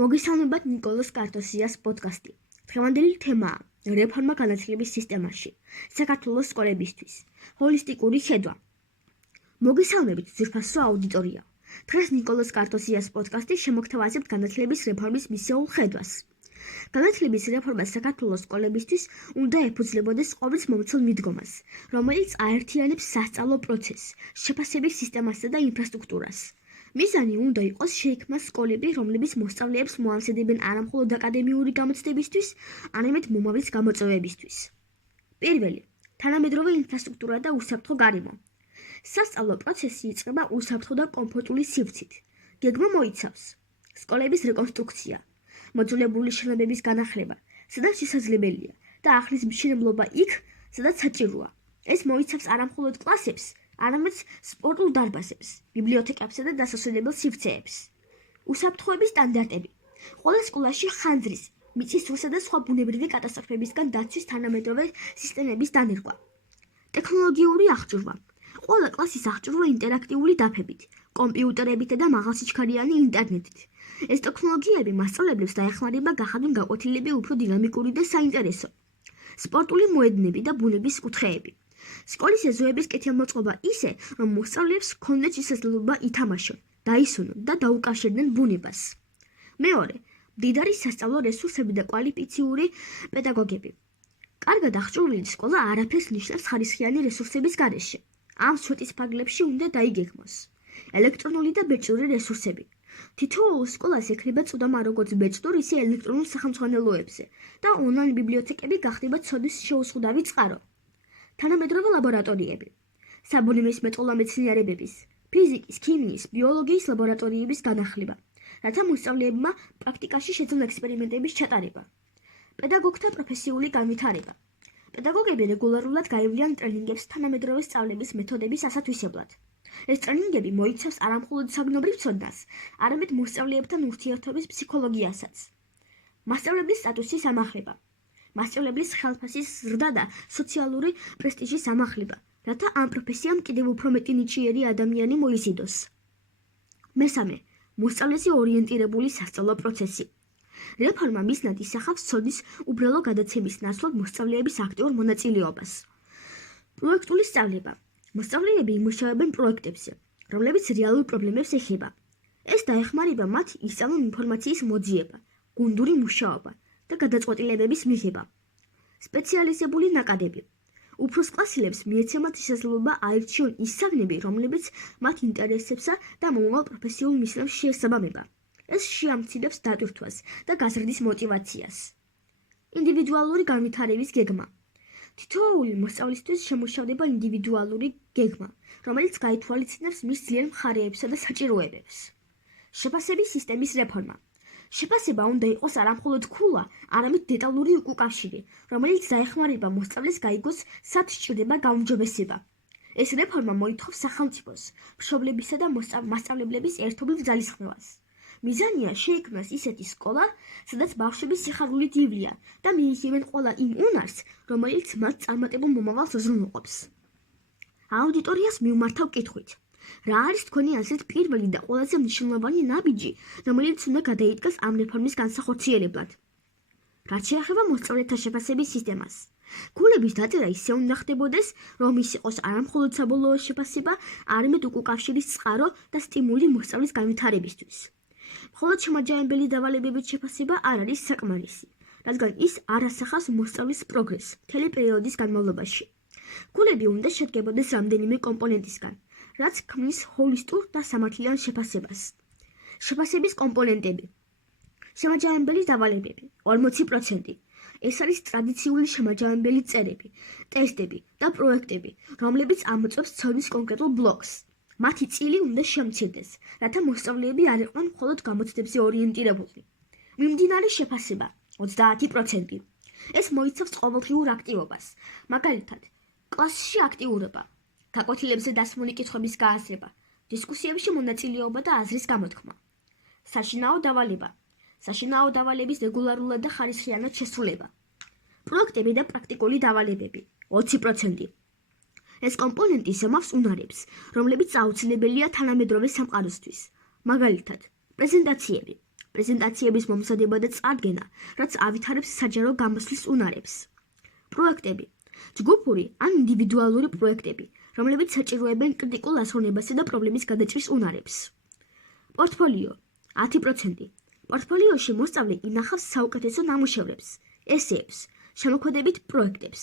მოგესალმებათ ნიკოლოზ კარტოსიას პოდკასტი. დღევანდელი თემაა რეფორმა განათლების სისტემაში, საქართველოს სკოლებისთვის, ჰოლისტიკური ხედვა. მოგესალმებით ძვირფასო აუდიტორია. დღეს ნიკოლოზ კარტოსიას პოდკასტი შემოგთავაზებთ განათლების რეფორმის მისეულ ხედვას. განათლების რეფორმა საქართველოს სკოლებისთვის უნდა ეფუძნებოდეს ყოველს მომცულ მიდგომას, რომელიც აერთიანებს სასწავლო პროცესს, შეფასების სისტემასა და ინფრასტრუქტურას. მიზანი უნდა იყოს შეიქმნას სკოლები, რომლებიც მოსწავლეებს მოამზადებენ არა მხოლოდ აკადემიური გამოცდებისთვის, არამედ მომავლის გამოწვევებისთვის. პირველი, თანამედროვე ინფრასტრუქტურა და უსაფრთხო გარემო. სასწავლო პროცესი იწყება უსაფრთხო და კომფორტული სივრცით. გეგმა მოიცავს სკოლების რეკონსტრუქცია, მოძველებული შენობების განახლება, სადაც შესაძლებელია და ახლის მშენებლობა იქ, სადაც საჭიროა. ეს მოიცავს არა მხოლოდ კლასებს, არამედ სპორტულ დარბაზებს, ბიბლიოთეკებსა და დასასვენებელ სივრცეებს. უსაფრთხოების სტანდარტები. ყველა სკოლაში ხანძრის, მიწისძვრისა და სხვა ბუნებრივი კატასტროფებისგან დაცვის თანამედროვე სისტემების დანერგვა. ტექნოლოგიური აღჭურვა. ყველა კლასის აღჭურვა ინტერაქტიული დაფებით, კომპიუტერებით და მაღალსიჩქარიანი ინტერნეტით. ეს ტექნოლოგიები მასწავლებლებს დაეხმარება გახადონ გაკვეთილები უფრო დინამიკური და საინტერესო. სპორტული მოედნები და ბუნების კუთხეები. სკოლის ეზოების კეთილმოწყობა ისე, რომ მოსწავლეებს ჰქონდეთ შესაძლებლობა ითამაშონ, დაისუნონ და დაუკავშირდნენ ბუნებას. მეორე, მდიდარი სასწავლო რესურსები და კვალიფიციური პედაგოგები. კარგად აღჭურვილი სკოლა არაფერს ნიშნავს ხარისხიანი რესურსების გარეშე. ამ სვეტის ფარგლებში უნდა დაიგეგმოს ელექტრონული და ბეჭდური რესურსები. თითოეულ სკოლას ექნება წვდომა როგორც ბეჭდურ, ისე ელექტრონულ სახელმძღვანელოებზე და ონლაინ ბიბლიოთეკები გახდება ცოდნის შეუზღუდავი წყარო. თანამედროვე ლაბორატორიები. საბუნების მეტყველამეცნიერებების, ფიზიკის, ქიმიის, ბიოლოგიის ლაბორატორიების განახლება, რათა მოსწავლეებმა პრაქტიკაში შეძლონ ექსპერიმენტების ჩატარება. პედაგოგთა პროფესიული განვითარება. პედაგოგები რეგულარულად გაივლიან ტრენინგებს თანამედროვე სწავლების მეთოდების ასათვისებლად. ეს ტრენინგები მოიცავს არა მხოლოდ საგნობრივ ცოდნას, არამედ მოსწავლეებთან ურთიერთობის ფსიქოლოგიასაც. მასწავლებლის სტატუსის ამაღლება. მასწავლებლის ხელფასის ზრდა და სოციალური პრესტიჟის ამაღლება, რათა ამ პროფესიამ კიდევ უფრო მეტი ნიჭიერი ადამიანი მოიზიდოს. მესამე, მოსწავლეზე ორიენტირებული სასწავლო პროცესი. რეფორმა მიზნად ისახავს ცოდნის უბრალო გადაცემის ნაცვლად მოსწავლეების აქტიურ მონაწილეობას. პროექტული სწავლება. მოსწავლეები იმუშავებენ პროექტებზე, რომლებიც რეალურ პრობლემებს ეხება. ეს დაეხმარება მათ ისწავლონ ინფორმაციის მოძიება, გუნდური მუშაობა და გადაწყვეტილებების მიღება. სპეციალიზებული ნაკადები. უფროს კლასელებს მიეცემათ შესაძლებლობა აირჩიონ ის საგნები, რომლებიც მათ ინტერესებსა და მომავალ პროფესიულ მისიებს შეესაბამება. ეს შეამცირებს დატვირთვას და გაზრდის мотивაციას. ინდივიდუალური განვითარების გეგმა. თითოეული მოსწავლისთვის შემუშავდება ინდივიდუალური გეგმა, რომელიც გაითვალისწინებს მის ძლიერ მხარეებსა და საჭიროებებს. შეფასების სისტემის რეფორმა. შეფასება უნდა იყოს არა მხოლოდ ქულა, არამედ დეტალური უკავშირი, რომელიც დაეხმარება მოსწავლეს გაიგოს, სად სჭირდება გაუმჯობესება. ეს რეფორმა მოითხოვს სახელმწიფოს, მშობლებისა და მასწავლებლების ერთობლივ ძალისხმევას. მიზანია შეიქმნას ისეთი სკოლა, სადაც ბავშვები სიხარულით ივლიან და მიიღებენ ყველა იმ უნარს, რომელიც მათ წარმატებულ მომავალს უზრუნველყოფს. აუდიტორიას მივმართავ კითხვით. რა არის თქვენი აზრით პირველი და ყველაზე მნიშვნელოვანი ნაბიჯი, რომელიც უნდა გადაიდგას ამ რეფორმის განსახორციელებლად? რაც შეეხება მოსწავლეთა შეფასების სისტემას. ქულების დაწერა ისე უნდა ხდებოდეს, რომ ის იყოს არა მხოლოდ საბოლოო შეფასება, არამედ უკავშირის წყარო და სტიმული მოსწავლის განვითარებისთვის. მხოლოდ შემაჯამებელი დავალებებით შეფასება არ არის საკმარისი, რადგან ის არ ასახავს მოსწავლის პროგრესს მთელი პერიოდის განმავლობაში. ქულები უნდა შედგებოდეს რამდენიმე კომპონენტისგან, რაც ქმნის ჰოლისტურ და სამართლიან შეფასებას. შეფასების კომპონენტები. შემაჯამებელი დავალებები 40%. ეს არის ტრადიციული შემაჯამებელი წერები, ტესტები და პროექტები, რომლებიც ამოწმებს ცოდნის კონკრეტულ ბლოკს. მათი წილი უნდა შემცირდეს, რათა მოსწავლეები არ იყვნენ მხოლოდ გამოცდებზე ორიენტირებული. მიმდინარე შეფასება 30%. ეს მოიცავს ყოველდღიურ აქტივობას, მაგალითად, კლასში აქტიურობა, გაკვეთილებზე დასმული კითხვების გააზრება, დისკუსიებში მონაწილეობა და აზრის გამოთქმა. საშინაო დავალება. საშინაო დავალების რეგულარულად და ხარისხიანად შესრულება. პროექტები და პრაქტიკული დავალებები 20%. ეს კომპონენტი ზემავს უნარებს, რომლებიც აუცილებელია თანამედროვე სამყაროსთვის. მაგალითად, პრეზენტაციები პრეზენტაციების მომზადება და წარდგენა, რაც ავითარებს საჯარო გამოსვლის უნარებს. პროექტები. ჯგუფური ან ინდივიდუალური პროექტები, რომლებიც საჭიროებენ კრიტიკულ აზროვნებასა და პრობლემის გადაჭრის უნარებს. პორტფოლიო. 10%. პორტფოლიოში მოსწავლე ინახავს საუკეთესო ნამუშევრებს, ესეებს, შემოქმედებით პროექტებს.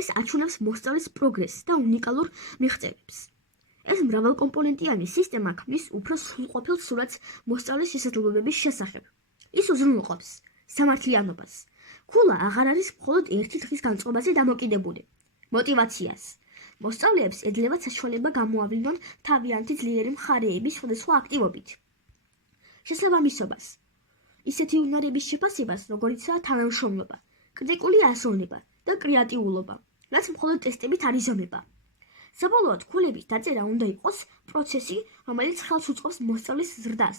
ეს აჩვენებს მოსწავლის პროგრესს და უნიკალურ მიღწევებს. ეს მრავალკომპონენტიანი სისტემა ქმნის უფრო სრულყოფილ სურათს მოსწავლის შესაძლებლობების შესახებ. ის უზრუნველყოფს სამართლიანობას. ქულა აღარ არის მხოლოდ ერთი დღის განწყობაზე დამოკიდებული. მოტივაციას. მოსწავლეებს ეძლევა საშუალება გამოავლინონ თავიანთი ძლიერი მხარეების სხვადასხვა აქტივობით. შესაბამისობას. ისეთი უნარების შეფასებას, როგორიცაა თანამშრომლობა, კრიტიკული აზროვნება და კრეატიულობა, რაც მხოლოდ ტესტებით არ იზომება. საბოლოოდ, ქულების დაწერა უნდა იყოს პროცესი, რომელიც ხელს უწყობს მოსწავლის ზრდას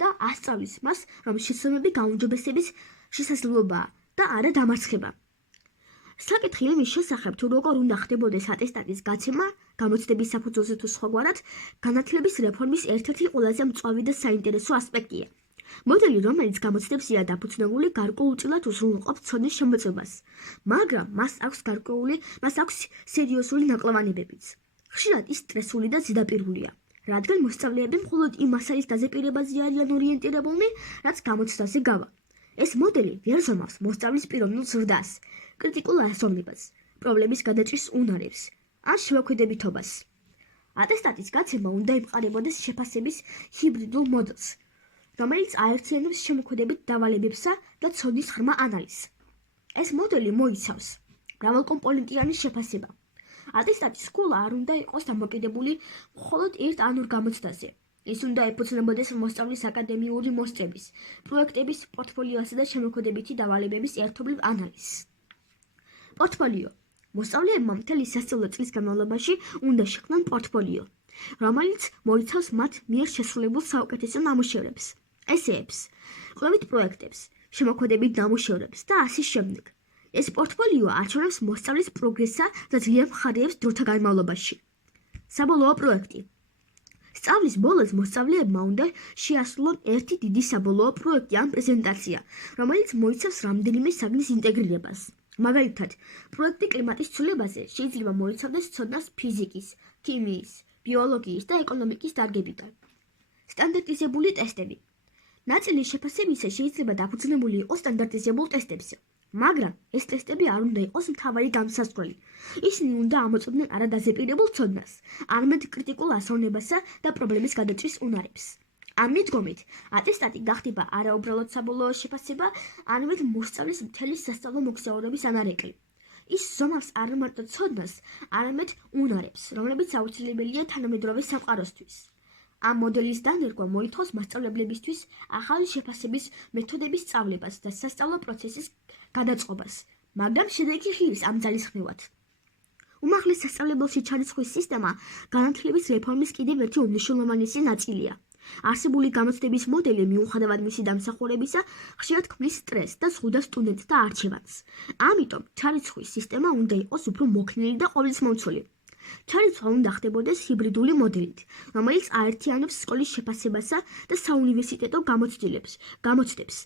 და ასწავლის მას, რომ შესაბამები გაუმჯობესების შესაძლებლობაა და არა დამარცხება. საკითხი იმის შესახებ, თუ როგორ უნდა ხდებოდეს ატესტატის გაცემა, გამოცდების საფუძველზე თუ სხვაგვარად, განათლების რეფორმის ერთ-ერთი ყველაზე მწვავე და საინტერესო ასპექტია. მოდელი, რომელიც გამოცდებზეა დაფუძნებული, გარკვეულწილად უზრუნველყოფს ცოდნის შემოწმებას, მაგრამ მას აქვს სერიოზული ნაკლოვანებებიც. ხშირად ის სტრესული და ზედაპირულია, რადგან მოსწავლეები მხოლოდ იმ მასალის დაზეპირებაზე არიან ორიენტირებულნი, რაც გამოცდაზე გავა. ეს მოდელი ვერ ზომავს მოსწავლის პიროვნულ ზრდას, კრიტიკულ აზროვნებას, პრობლემის გადაჭრის უნარებს ან შემოქმედებითობას. ატესტატის გაცემა უნდა ემყარებოდეს შეფასების ჰიბრიდულ მოდელს, რომელიც აერთიანებს შემოქმედებით დავალებებსა და ცოდნის ღრმა ანალიზს. ეს მოდელი მოიცავს მრავალკომპონენტიანი შეფასება. ატესტატის ქულა არ უნდა იყოს დამოკიდებული მხოლოდ ერთ ან ორ გამოცდაზე. ის უნდა ეფუძნებოდეს მოსწავლის აკადემიური მოსწრების, პროექტების, პორტფოლიოსა და შემოქმედებითი დავალებების ერთობლივ ანალიზს. პორტფოლიო. მოსწავლეებმა მთელი სასწავლო წლის განმავლობაში უნდა შექმნან პორტფოლიო, რომელიც მოიცავს მათ მიერ შესრულებულ საუკეთესო ნამუშევრებს, ესეებს, კვლევით პროექტებს, შემოქმედებით ნამუშევრებს და ასე შემდეგ. ეს პორტფოლიო აჩვენებს მოსწავლის პროგრესსა და ძლიერ მხარეებს დროთა განმავლობაში. საბოლოო პროექტი. სწავლის ბოლოს მოსწავლეებმა უნდა შეასრულონ ერთი დიდი საბოლოო პროექტი ან პრეზენტაცია, რომელიც მოიცავს რამდენიმე საგნის ინტეგრირებას. მაგალითად, პროექტი კლიმატის ცვლილებაზე შეიძლება მოიცავდეს ცოდნას ფიზიკის, ქიმიის, ბიოლოგიის და ეკონომიკის დარგებიდან. სტანდარტიზებული ტესტები. ნაწილი შეფასებისა შეიძლება დაფუძნებული იყოს სტანდარტიზებულ ტესტებზე, მაგრამ ეს ტესტები არ უნდა იყოს მთავარი განსაზღვრელი. ისინი უნდა ამოწმდნენ არა დაზეპირებულ ცოდნას, არამედ კრიტიკულ აზროვნებასა და პრობლემის გადაჭრის უნარებს. ამ მიდგომით, ატესტატი გახდება არა უბრალოდ საბოლოო შეფასება, არამედ მოსწავლის მთელი სასწავლო მოგზაურობის ანარეკლი. ის ზომავს არა მარტო ცოდნას, არამედ უნარებს, რომლებიც აუცილებელია თანამედროვე სამყაროსთვის. ამ მოდელის დანერგვა მოითხოვს მასწავლებლებისთვის ახალი შეფასების მეთოდების სწავლებას და სასწავლო პროცესის გადაწყობას, მაგრამ შედეგი ღირს ამ ძალისხმევად. უმაღლეს სასწავლებელში ჩარიცხვის სისტემა განათლების რეფორმის კიდევ ერთი უმნიშვნელოვანესი ნაწილია. არსებული გამოცდების მოდელი მიუხედავად მისი დამსახურებისა, ხშირად ქმნის სტრესს და ზღუდავს სტუდენტს და არჩევანს. ამიტომ ჩარიცხვის სისტემა უნდა იყოს უფრო მოქნილი და ყოვლისმომცველი. ჩარიცხვა უნდა ხდებოდეს ჰიბრიდული მოდელით, რომელიც აერთიანებს სკოლის შეფასებასა და საუნივერსიტეტო გამოცდებს.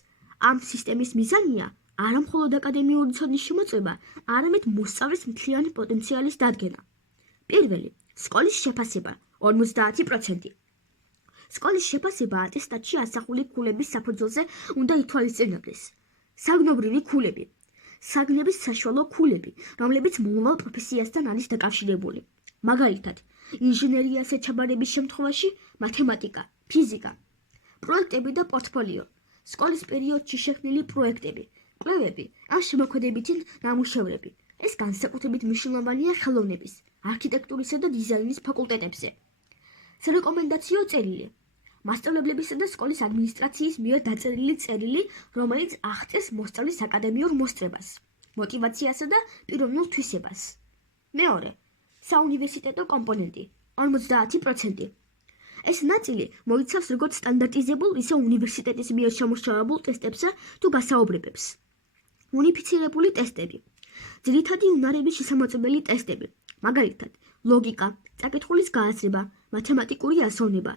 ამ სისტემის მიზანია არა მხოლოდ აკადემიური ცოდნის შემოწმება, არამედ მოსწავლის მთლიანი პოტენციალის დადგენა. პირველი, სკოლის შეფასება 50%. სკოლის შეფასება ატესტატში ასახული ქულების საფუძველზე უნდა ითვალისწინებდეს. საგნობრივი ქულები. საგნების საშუალო ქულები, რომლებიც მომავალ პროფესიასთან არის დაკავშირებული. მაგალითად, ინჟინერიაზე ჩაბარების შემთხვევაში მათემატიკა, ფიზიკა. პროექტები და პორტფოლიო. სკოლის პერიოდში შექმნილი პროექტები, კვლევები ან შემოქმედებითი ნამუშევრები. ეს განსაკუთრებით მნიშვნელოვანია ხელოვნების, არქიტექტურისა და დიზაინის ფაკულტეტებზე. სარეკომენდაციო წერილი. მასწავლებლებისა და სკოლის ადმინისტრაციის მიერ დაწერილი წერილი, რომელიც აღწერს მოსწავლის აკადემიურ მოსწრებას, მოტივაციასა და პიროვნულ თვისებას. მეორე, საუნივერსიტეტო კომპონენტი 50%. ეს ნაწილი მოიცავს როგორც სტანდარტიზებულ, ისე უნივერსიტეტის მიერ შემუშავებულ ტესტებსა თუ გასაუბრებებს. უნიფიცირებული ტესტები. ძირითადი უნარების შესამოწმებელი ტესტები, მაგალითად, ლოგიკა, წაკითხulis გააზრება, მათემატიკური აზროვნება.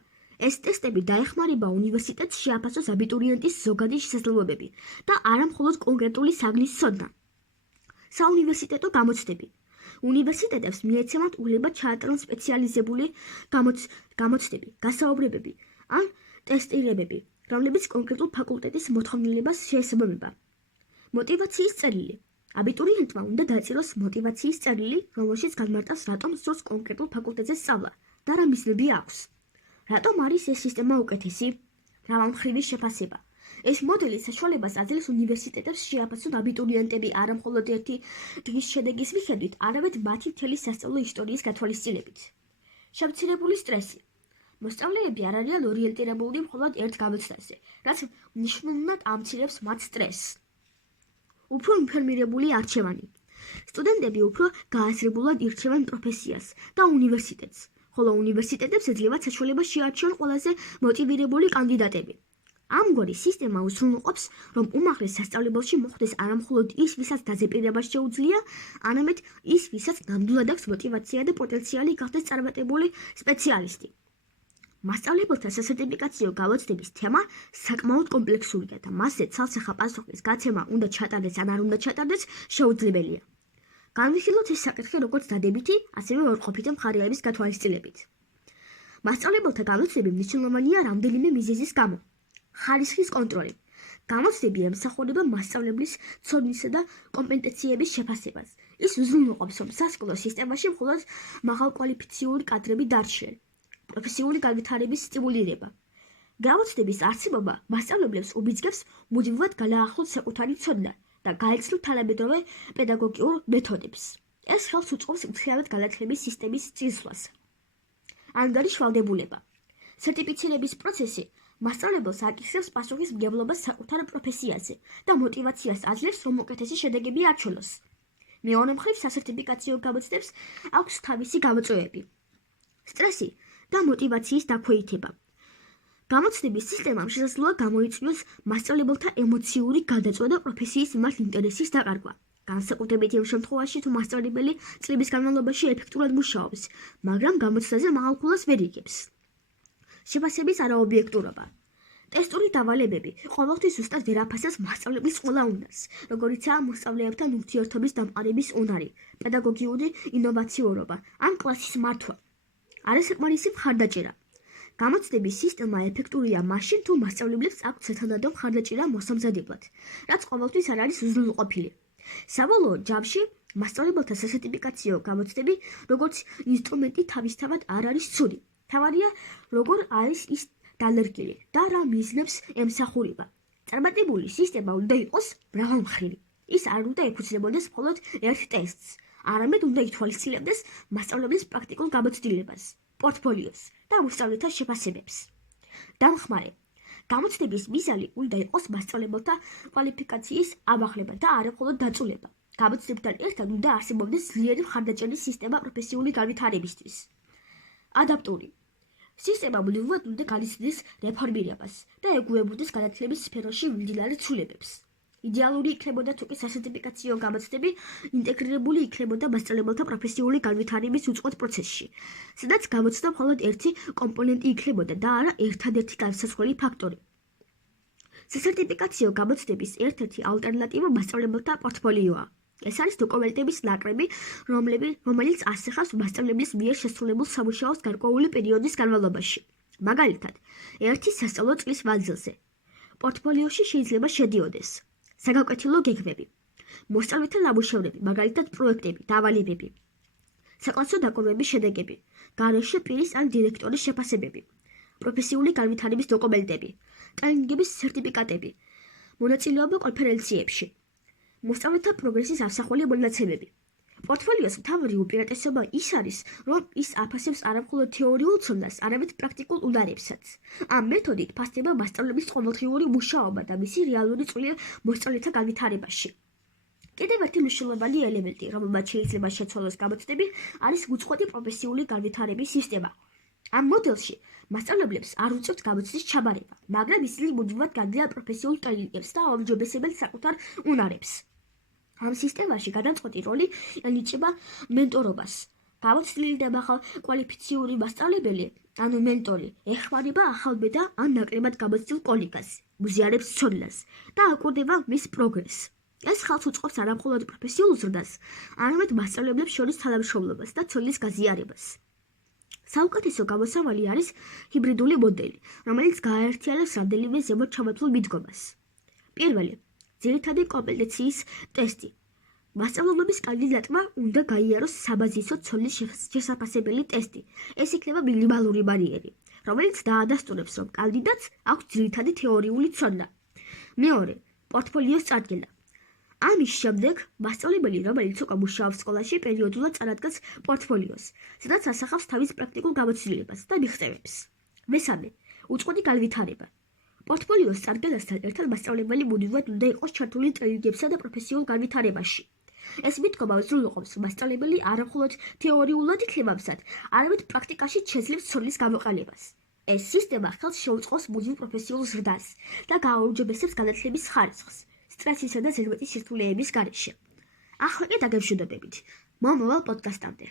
ეს ტესტები დაეხმარება უნივერსიტეტს შეაფასოს აბიტურიენტის ზოგადი შესაძლებლობები და არა მხოლოდ კონკრეტული საგნის ცოდნა. საუნივერსიტეტო გამოცდები. უნივერსიტეტებს მიეცემათ უფლება ჩაატარონ სპეციალიზებული გამოცდები, გასაუბრებები ან ტესტირებები, რომლებიც კონკრეტულ ფაკულტეტის მოთხოვნილებას შეესაბამება. მოტივაციის წერილი. აბიტურიენტმა უნდა დაწეროს მოტივაციის წერილი, რომელშიც განმარტავს, რატომ სურს კონკრეტულ ფაკულტეტზე სწავლა და რა მიზნები აქვს. რატომ არის ეს სისტემა უკეთესი? მრავალმხრივი შეფასება. ეს მოდელი საშუალებას აძლევს უნივერსიტეტებს შეაფასონ აბიტურიენტები არა მხოლოდ ერთი დღის შედეგის მიხედვით, არამედ მათი მთელი სასწავლო ისტორიის გათვალისწინებით. შემცირებული სტრესი. მოსწავლეები არ არიან ორიენტირებულნი მხოლოდ ერთ გამოცდაზე, რაც მნიშვნელოვნად ამცირებს მათ სტრესს. უფრო ინფორმირებული არჩევანი. სტუდენტები უფრო გააზრებულად ირჩევენ პროფესიას და უნივერსიტეტს, ხოლო უნივერსიტეტებს ეძლიათ საშუალება შეარჩიონ ყველაზე მოტივირებული კანდიდატები. ამგვარი სისტემა უზრუნველყოფს, რომ უმაღლეს სასწავლებელში მოხვდეს არა მხოლოდ ის, ვისაც დაზეპირება შეუძლია, არამედ ის, ვისაც ნამდვილად აქვს მოტივაცია და პოტენციალი გახდეს წარმატებული სპეციალისტი. მასწავლებელთა სასერტიფიკაციო გამოცდების თემა საკმაოდ კომპლექსურია და მასზე ცალსახა პასუხის გაცემა უნდა ჩატარდეს ან არ უნდა ჩატარდეს შეუძლებელია. განვიხილოთ ეს საკითხი როგორც დადებითი, ასევე ორყოფითი მხარეების გათვალისწინებით. მასწავლებელთა გამოცდები მნიშვნელოვანია რამდენიმე მიზეზის გამო. ხარისხის კონტროლი. გამოცდები ემსახურება მასწავლებლის ცოდნისა და კომპეტენციების შეფასებას. ის უზრუნველყოფს, რომ სასკოლო სისტემაში მხოლოდ მაღალკვალიფიციური კადრები დარჩნენ. პროფესიული განვითარების სტიმულირება. გამოცდების არსებობა მასწავლებლებს უბიძგებს მუდმივად გადაახლოს საკუთარი ცოდნა და გაეცნოთ თანამედროვე პედაგოგიურ მეთოდებს. ეს ხელს უწყობს მთლიანად განათლების სისტემის წინსვლას. ანგარიშვალდებულება. სერტიფიცირების პროცესი მასწავლებელს აკისრებს პასუხის მგებლობას საკუთარ პროფესიაზე და მოტივაციას აძლევს, რომ უკეთესი შედეგები არჩიოს. მეორე მხრივ, სასერტიფიკაციო გამოცდებს აქვს თავისი გამოწვევები. სტრესი და მოტივაციის დაქვეითება. გამოცდების სისტემამ შესაძლოა გამოიწვიოს მასწავლებელთა ემოციური გადაწვა და პროფესიის მიმართ ინტერესის დაკარგვა. განსაკუთრებით იმ შემთხვევაში, თუ მასწავლებელი წლების განმავლობაში ეფექტურად მუშაობს, მაგრამ გამოცდაზე მაღალ ფულს ვერ იგებს. შეფასების არაობიექტურობა. ტესტური დავალებები ყოველთვის ზუსტად ვერ აფასებს მასწავლებლის ყველა უნარს, როგორიცაა მოსწავლეებთან ურთიერთობის დამყარების უნარი, პედაგოგიური ინოვაციურობა ან კლასის მართვა. არასაკმარისი მხარდაჭერა. გამოცდების სისტემა ეფექტურია მაშინ, თუ მასწავლებლებს აქვთ სათანადო მხარდაჭერა მოსამზადებლად, რაც ყოველთვის არ არის უზრუნველყოფილი. საბოლოო ჯამში მასწავლებელთა სასერტიფიკაციო გამოცდები, როგორც ინსტრუმენტი თავისთავად არ არის ცუდი. თავარია, როგორ არის ის დალერგილი და რა მიზნებს ემსახურება. წარმატებული სისტემა უნდა იყოს მრავალმხრივი. ის არ უნდა ეკუთვნებოდეს მხოლოდ ერთ ტესტს, არამედ უნდა ითვალისწინებდეს მასწავლებლის პრაქტიკულ გამოცდილებას, პორტფოლიოს და მოსწავლეთა შეფასებებს. დამხმარე. გამოცდების მიზანი უნდა იყოს მასწავლებელთა კვალიფიკაციის ამაღლება და არა მხოლოდ დაწვრილება. გამოცდებთან ერთად უნდა არსებობდეს ძლიერი მხარდაჭერის სისტემა პროფესიული განვითარებისთვის. ადაპტური. სისტემა მუდმივად უნდა განიცდის რეფორმირებას და ეგუებოდეს განათლების სფეროში მიმდინარე ცვლილებებს. იდეალური იქნებოდა თუ კი სასერტიფიკაციო გამოცდები ინტეგრირებული იქნებოდა მასწავლებელთა პროფესიული განვითარების უწყვეტ პროცესში, სადაც გამოცდა მხოლოდ ერთი კომპონენტი იქნებოდა და არა ერთადერთი განსაზღვრელი ფაქტორი. სასერტიფიკაციო გამოცდების ერთ-ერთი ალტერნატივა მასწავლებელთა პორტფოლიოა. ეს არის დოკუმენტების ნაკრები, რომელიც ასახავს მასწავლებლის მიერ შესრულებულ სამუშაოს გარკვეული პერიოდის განმავლობაში. მაგალითად, ერთი სასწავლო წლის მანძილზე. პორტფოლიოში შეიძლება შედიოდეს საგაკვეთილო გეგმები, მოსწავლეთა ნამუშევრები, მაგალითად პროექტები, დავალებები, საკლასო დაკვირვების შედეგები, გარეშე პირის ან დირექტორის შეფასებები, პროფესიული განვითარების დოკუმენტები, ტრენინგების სერტიფიკატები, მონაწილეობა კონფერენციებში, მოსწავლეთა პროგრესის ამსახველი მონაცემები. პორტფოლიოს მთავარი უპირატესობა ის არის, რომ ის აფასებს არა მხოლოდ თეორიულ ცოდნას, არამედ პრაქტიკულ უნარებსაც. ამ მეთოდით ფასდება მასწავლების ყოველდღიური მუშაობა და მისი რეალური წვლილი მოსწავლეთა განვითარებაში. კიდევ ერთი მნიშვნელოვანი ელემენტი, რომელმაც შეიძლება შეცვალოს გამოცდები, არის უწყვეტი პროფესიული განვითარების სისტემა. ამ მოდელში მასწავლებლებს არ უწევთ გამოცდის ჩაბარება, მაგრამ ისინი მუდმივად გაგზავნა პროფესიულ ტრენინგებს და აუმჯობესებენ საკუთარ უნარებს. ამ სისტემაში გადამწყვეტი როლი ენიჭება მენტორობას. გამოცდილი და მაღალ კვალიფიციური მასწავლებელი ანუ მენტორი ეხმარება ახალბედა ან ნაკლებად გამოცდილ კოლეგას, უზიარებს ცოდნას და აკვირდება მის პროგრესს. ეს ხალხს უწყობს არა მხოლოდ პროფესიულ ზრდას, არამედ მასწავლებლებს შორის თანამშრომლობას და ცოდნის გაზიარებას. საუკეთესო გამოსავალი არის ჰიბრიდული მოდელი, რომელიც გააერთიანებს რამდენიმე ზემოთ ჩამოთვლილ მიდგომას. პირველი, ძირითადი კომპეტენციის ტესტი. მასწავლებლობის კანდიდატმა უნდა გაიაროს საბაზისო ცოდნის შესათავაზებელი ტესტი. ეს იქნება მინიმალური ბარიერი, რომელიც დაადასტურებს, რომ კანდიდატს აქვს ძირითადი თეორიული ცოდნა. მეორე, პორტფოლიოს წარდგენა. ამის შემდეგ მასწავლებელი, რომელიც უკვე მუშაობს სკოლაში, პერიოდულად წარადგენს პორტფოლიოს, სადაც ასახავს თავის პრაქტიკულ გამოცდილებას და მიღწევებს. მესამე, უწყვეტი განვითარება. პორტფოლიოს წარდგენასთან ერთად მასწავლებელი მუდმივად უნდა იყოს ჩართული ტრენინგებსა და პროფესიულ განვითარებაში. ეს მიდგომა უზრუნველყოფს, რომ მასწავლებელი არა მხოლოდ თეორიულად იქნება მსად, არამედ პრაქტიკაში შეძლებს ცოდნის გამოყენებას. ეს სისტემა ხელს შეუწყობს მუდმივ პროფესიულ ზრდას და გააუმჯობესებს განათლების ხარისხს, სტრესისა და ზედმეტი სირთულეების გარეშე. ახლა კი დაგემშვიდობებით. მომავალ პოდკასტამდე.